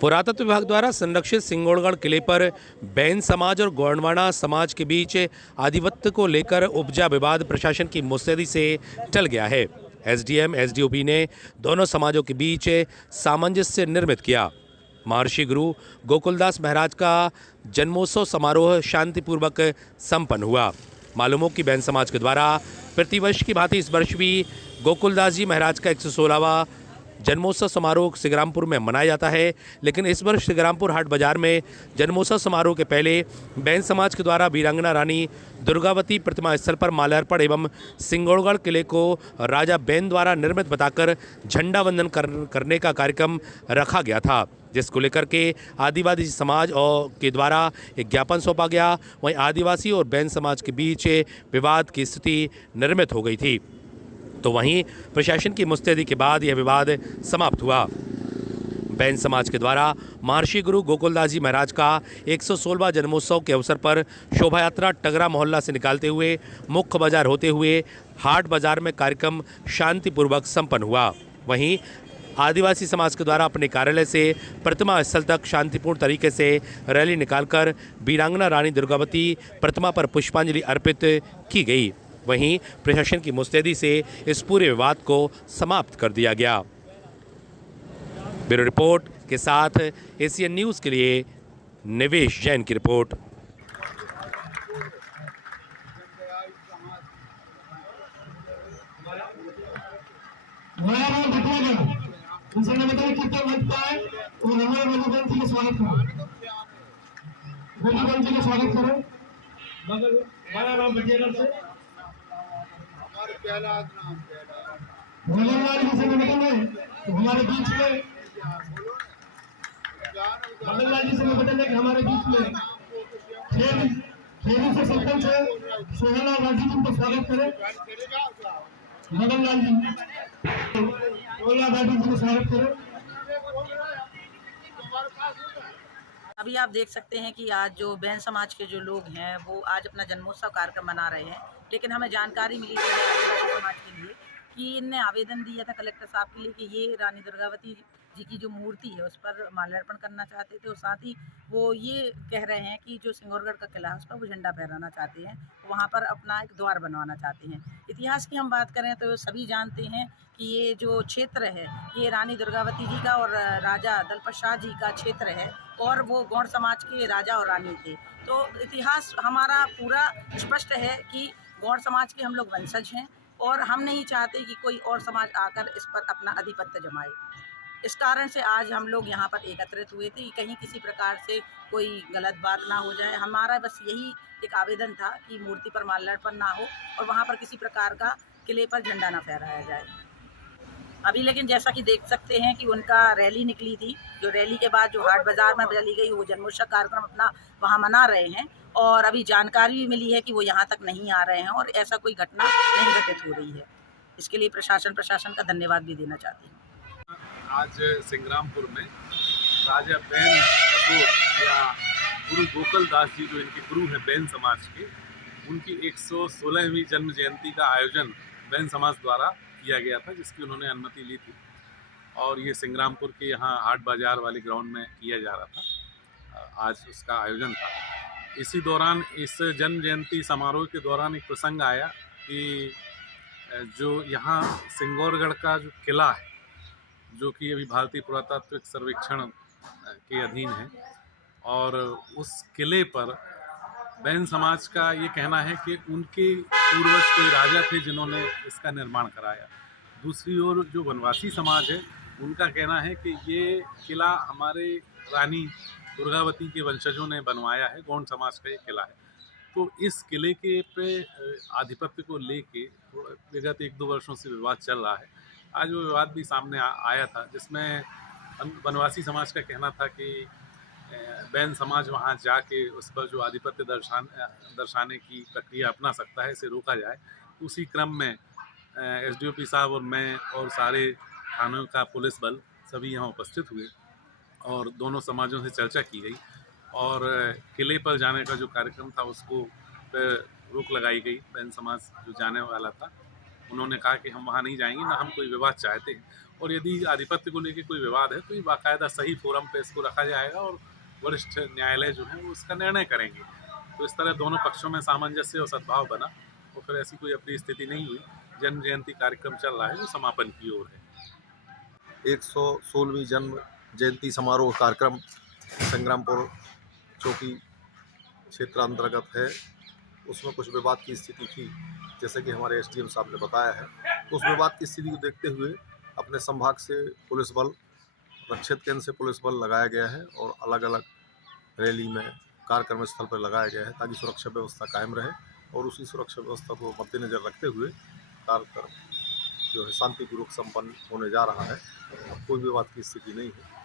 पुरातत्व विभाग द्वारा संरक्षित सिंगोड़गढ़ किले पर बैन समाज और गोंडवाना समाज के बीच आधिपत्य को लेकर उपजा विवाद प्रशासन की मुस्तैदी से टल गया है। एसडीएम एसडीओपी ने दोनों समाजों के बीच सामंजस्य निर्मित किया। महर्षि गुरु गोकुलदास महाराज का जन्मोत्सव समारोह शांतिपूर्वक संपन्न हुआ। मालूम हो कि बैन समाज के द्वारा प्रतिवर्ष की भांति इस वर्ष भी गोकुलदास जी महाराज का 116वां जन्मोत्सव समारोह सिंग्रामपुर में मनाया जाता है। लेकिन इस वर्ष सिंग्रामपुर हाट बाजार में जन्मोत्सव समारोह के पहले बैन समाज के द्वारा वीरांगना रानी दुर्गावती प्रतिमा स्थल पर माल्यार्पण एवं सिंगोड़गढ़ किले को राजा बैन द्वारा निर्मित बताकर झंडा वंदन करने का कार्यक्रम रखा गया था, जिसको लेकर के आदिवासी समाज और के द्वारा एक ज्ञापन सौंपा गया। वहीं आदिवासी और बैन समाज के बीच विवाद की स्थिति निर्मित हो गई थी, तो वहीं प्रशासन की मुस्तैदी के बाद यह विवाद समाप्त हुआ। बैन समाज के द्वारा महर्षि गुरु गोकुलदास जी महाराज का 116वां जन्मोत्सव के अवसर पर शोभा यात्रा टगरा मोहल्ला से निकालते हुए मुख्य बाजार होते हुए हाट बाजार में कार्यक्रम शांतिपूर्वक संपन्न हुआ। वहीं आदिवासी समाज के द्वारा अपने कार्यालय से प्रतिमा स्थल तक शांतिपूर्ण तरीके से रैली निकालकर वीरांगना रानी दुर्गावती प्रतिमा पर पुष्पांजलि अर्पित की गई। वहीं प्रशासन की मुस्तैदी से इस पूरे विवाद को समाप्त कर दिया गया। ब्यूरो रिपोर्ट के साथ एशियन न्यूज़ के लिए निवेश जैन की रिपोर्ट। भोलेलाल जी से निवेदन है कि हमारे बीच में भोलेलाल जी से निवेदन है कि हमारे बीच में खेरी से सरपंच है सोहेला गांधी जी को स्वागत करें। मदनलाल जी सोहेला गांधी जी को स्वागत करें। अभी आप देख सकते हैं कि आज जो बैन समाज के जो लोग हैं वो आज अपना जन्मोत्सव कार्यक्रम मना रहे हैं, लेकिन हमें जानकारी मिली है आदिवासी समाज के लिए कि इनने आवेदन दिया था कलेक्टर साहब के लिए कि ये रानी दुर्गावती जी की जो मूर्ति है उस पर माल्यार्पण करना चाहते थे, और साथ ही वो ये कह रहे हैं कि जो सिंगोड़गढ़ का किला है उस पर वो झंडा फहराना चाहते हैं, वहाँ पर अपना एक द्वार बनवाना चाहते हैं। इतिहास की हम बात करें तो सभी जानते हैं कि ये जो क्षेत्र है ये रानी दुर्गावती जी का और राजा दलपत शाह जी का क्षेत्र है, और वो गौड़ समाज के राजा और रानी थे। तो इतिहास हमारा पूरा स्पष्ट है कि गौड़ समाज के हम लोग वंशज हैं, और हम नहीं चाहते कि कोई और समाज आकर इस पर अपना आधिपत्य जमाए। इस कारण से आज हम लोग यहाँ पर एकत्रित हुए थे कि कहीं किसी प्रकार से कोई गलत बात ना हो जाए। हमारा बस यही एक आवेदन था कि मूर्ति पर माल्यार्पण ना हो और वहाँ पर किसी प्रकार का किले पर झंडा ना फहराया जाए। अभी लेकिन जैसा कि देख सकते हैं कि उनका रैली निकली थी, जो रैली के बाद जो हाट बाजार में चली गई वो जन्मोत्सव कार्यक्रम अपना वहाँ मना रहे हैं, और अभी जानकारी भी मिली है कि वो यहाँ तक नहीं आ रहे हैं और ऐसा कोई घटना नहीं घटित हो रही है। इसके लिए प्रशासन का धन्यवाद भी देना चाहती हूँ। आज सिंग्रामपुर में राजा बैन या गुरु गोकुलदास जी जो इनके गुरु हैं बैन समाज के, उनकी 116वीं जन्म जयंती का आयोजन बैन समाज द्वारा किया गया था, जिसकी उन्होंने अनुमति ली थी, और ये सिंग्रामपुर के यहाँ हाट बाजार वाले ग्राउंड में किया जा रहा था। आज उसका आयोजन था। इसी दौरान इस जन्म जयंती समारोह के दौरान एक प्रसंग आया कि जो यहाँ सिंगोड़गढ़ का जो किला है, जो कि अभी भारतीय पुरातात्विक सर्वेक्षण के अधीन है, और उस किले पर बैन समाज का ये कहना है कि उनके पूर्वज कोई राजा थे जिन्होंने इसका निर्माण कराया। दूसरी ओर जो वनवासी समाज है उनका कहना है कि ये किला हमारे रानी दुर्गावती के वंशजों ने बनवाया है, गौंड समाज का ये किला है। तो इस किले के पे आधिपत्य को लेके विगत 1-2 वर्षों से विवाद चल रहा है। आज वो विवाद भी सामने आया था, जिसमें वनवासी समाज का कहना था कि बैन समाज वहाँ जाके उस पर जो आधिपत्य दर्शाने की प्रक्रिया अपना सकता है, इसे रोका जाए। उसी क्रम में एसडीओपी साहब और मैं और सारे थानों का पुलिस बल सभी यहाँ उपस्थित हुए और दोनों समाजों से चर्चा की गई, और किले पर जाने का जो कार्यक्रम था उसको रोक लगाई गई। बैन समाज जो जाने वाला था उन्होंने कहा कि हम वहाँ नहीं जाएंगे, ना हम कोई विवाद चाहते हैं। और यदि आधिपत्य को लेकर कोई विवाद है तो ये बाकायदा सही फोरम पे इसको रखा जाएगा और वरिष्ठ न्यायालय जो है वो इसका निर्णय करेंगे। तो इस तरह दोनों पक्षों में सामंजस्य और सद्भाव बना और फिर ऐसी कोई अप्रिय स्थिति नहीं हुई। जन्म जयंती कार्यक्रम चल रहा है जो समापन की ओर है। 116वीं जन्म जयंती समारोह कार्यक्रम संग्रामपुर चौकी क्षेत्र अंतर्गत है। उसमें कुछ विवाद की स्थिति थी, जैसे कि हमारे एसडीएम साहब ने बताया है। तो उस विवाद की स्थिति को देखते हुए अपने संभाग से पुलिस बल, रक्षित केंद्र से पुलिस बल लगाया गया है और अलग अलग रैली में कार्यक्रम स्थल पर लगाया गया है ताकि सुरक्षा व्यवस्था कायम रहे। और उसी सुरक्षा व्यवस्था को मद्देनजर रखते हुए कार्यक्रम जो है शांतिपूर्वक संपन्न होने जा रहा है। कोई विवाद की स्थिति नहीं है।